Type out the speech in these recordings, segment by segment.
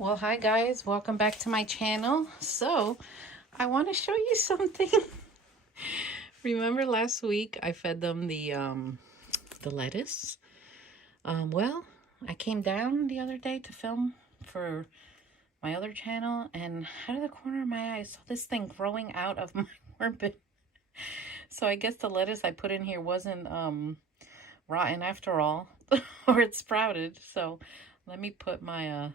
Well, hi guys, welcome back to my channel. So I want to show you something. Remember last week I fed them the lettuce? Well, I came down the other day to film for my other channel, and out of the corner of my eye I saw this thing growing out of my worm bin. So I guess the lettuce I put in here wasn't rotten after all, or it sprouted. So let me put my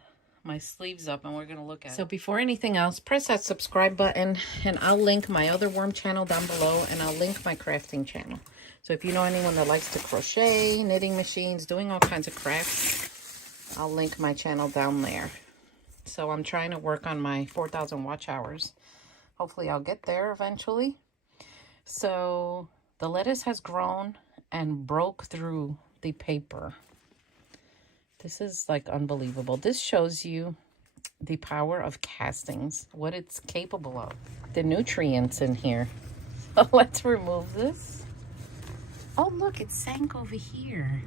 my sleeves up and we're gonna look at it. So before anything else, press that subscribe button, and I'll link my other worm channel down below, and I'll link my crafting channel. So if you know anyone that likes to crochet, knitting machines, doing all kinds of crafts, I'll link my channel down there. So I'm trying to work on my 4,000 watch hours. Hopefully I'll get there eventually. So the lettuce has grown and broke through the paper. This is like unbelievable. This shows you the power of castings, what it's capable of. The nutrients in here. So let's remove this. Oh, look, it sank over here.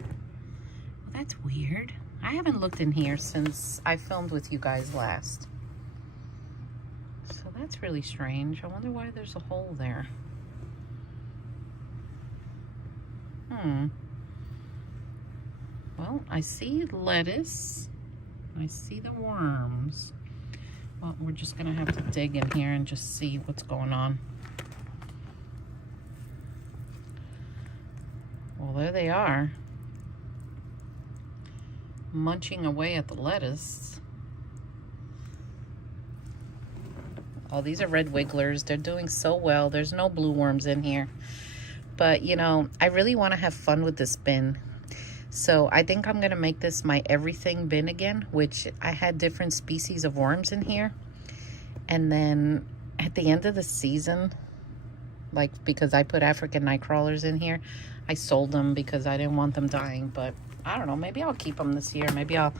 Well, that's weird. I haven't looked in here since I filmed with you guys last. So that's really strange. I wonder why there's a hole there. Well, I see lettuce. I see the worms. Well, we're just gonna have to dig in here and just see what's going on. Well, there they are. Munching away at the lettuce. Oh, these are red wigglers. They're doing so well. There's no blue worms in here. But, you know, I really want to have fun with this bin. So I think I'm going to make this my everything bin again, which I had different species of worms in here. And then at the end of the season, like because I put African night crawlers in here, I sold them because I didn't want them dying. But I don't know, maybe I'll keep them this year. Maybe I'll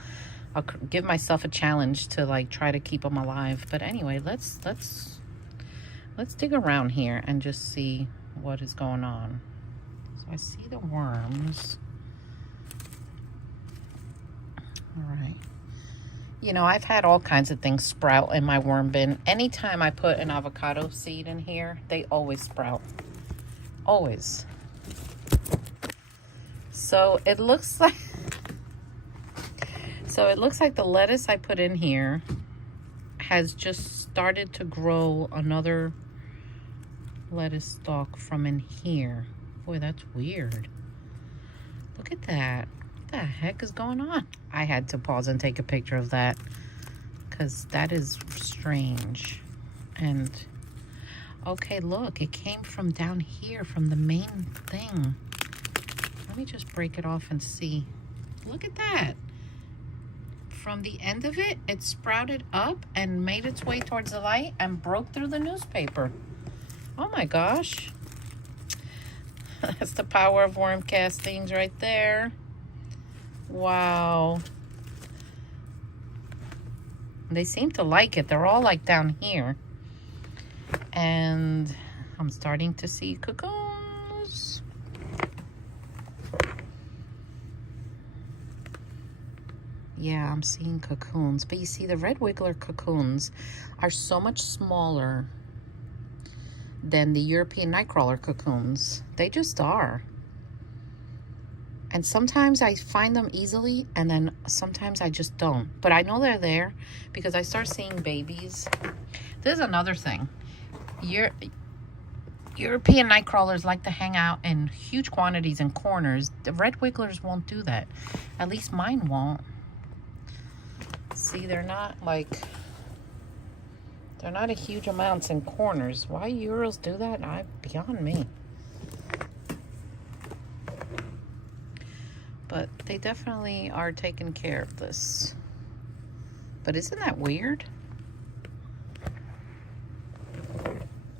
give myself a challenge to like try to keep them alive. But anyway, let's dig around here and just see what is going on. So I see the worms. All right. You know, I've had all kinds of things sprout in my worm bin. Anytime I put an avocado seed in here, they always sprout. Always. So it looks like the lettuce I put in here has just started to grow another lettuce stalk from in here. Boy, that's weird. Look at that. What the heck is going on? I had to pause and take a picture of that because that is strange. And okay, look, it came from down here from the main thing. Let me just break it off and see. Look at that. From the end of it, it sprouted up and made its way towards the light and broke through the newspaper. Oh my gosh. That's the power of worm castings right there. Wow. They seem to like it. They're all like down here. And I'm starting to see cocoons. Yeah, I'm seeing cocoons. But you see, the red wiggler cocoons are so much smaller than the European nightcrawler cocoons. They just are. And sometimes I find them easily, and then sometimes I just don't. But I know they're there because I start seeing babies. This is another thing. European nightcrawlers like to hang out in huge quantities in corners. The red wigglers won't do that. At least mine won't. See, they're not a huge amounts in corners. Why Euros do that? Beyond me. But they definitely are taking care of this. But isn't that weird?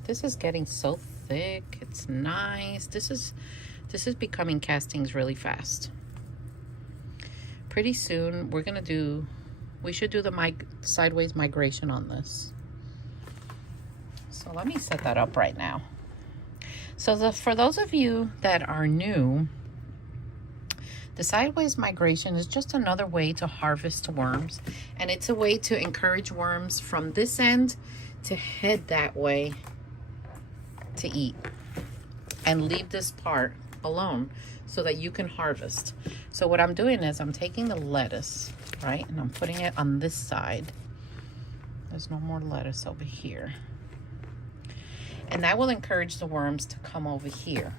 This is getting so thick. It's nice. This is becoming castings really fast. Pretty soon we should do the sideways migration on this. So let me set that up right now. So for those of you that are new, The sideways migration is just another way to harvest worms, and it's a way to encourage worms from this end to head that way to eat, and leave this part alone so that you can harvest. So what I'm doing is I'm taking the lettuce, right, and I'm putting it on this side. There's no more lettuce over here. And that will encourage the worms to come over here.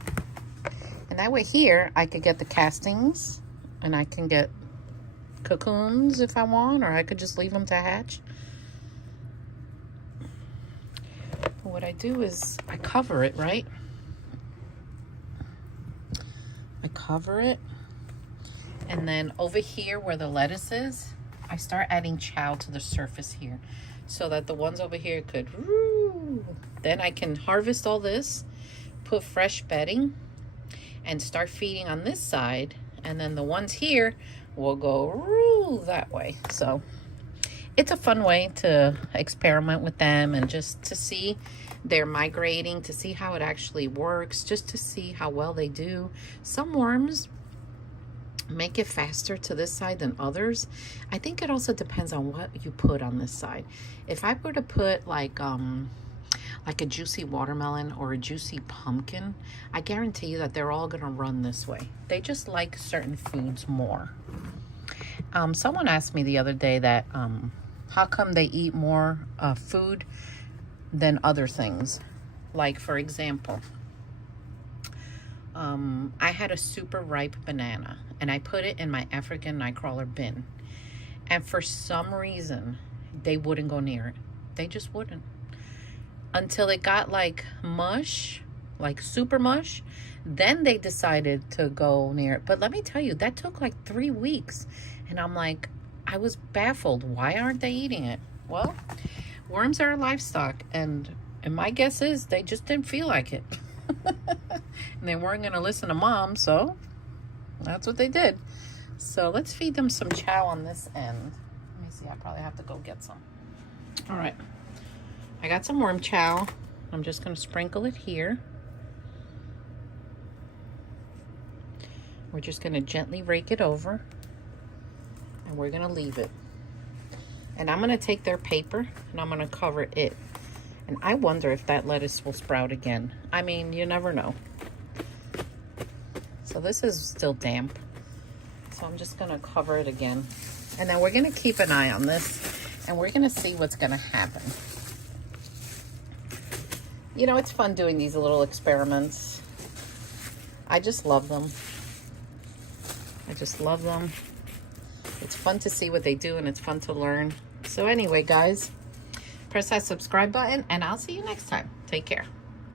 And that way here, I could get the castings, and I can get cocoons if I want, or I could just leave them to hatch. But what I do is I cover it, right? I cover it. And then over here where the lettuce is, I start adding chow to the surface here so that the ones over here could, woo. Then I can harvest all this, put fresh bedding, and start feeding on this side, and then the ones here will go that way. So it's a fun way to experiment with them and just to see they're migrating, to see how it actually works, just to see how well they do. Some worms make it faster to this side than others. I think it also depends on what you put on this side. If I were to put like a juicy watermelon or a juicy pumpkin, I guarantee you that they're all gonna run this way. They just like certain foods more. Someone asked me the other day that how come they eat more food than other things. Like, for example, I had a super ripe banana and I put it in my African nightcrawler bin, and for some reason they wouldn't go near it. They just wouldn't, until it got like mush, like super mush. Then they decided to go near it. But let me tell you, that took like 3 weeks. And I'm like, I was baffled. Why aren't they eating it? Well, worms are a livestock. And my guess is they just didn't feel like it. And they weren't going to listen to mom. So that's what they did. So let's feed them some chow on this end. Let me see. I probably have to go get some. All right. I got some worm chow. I'm just going to sprinkle it here. We're just going to gently rake it over. And we're going to leave it. And I'm going to take their paper and I'm going to cover it. And I wonder if that lettuce will sprout again. I mean, you never know. So this is still damp. So I'm just going to cover it again. And then we're going to keep an eye on this. And we're going to see what's going to happen. You know, it's fun doing these little experiments. I just love them. I just love them. It's fun to see what they do, and it's fun to learn. So anyway, guys, press that subscribe button, and I'll see you next time. Take care.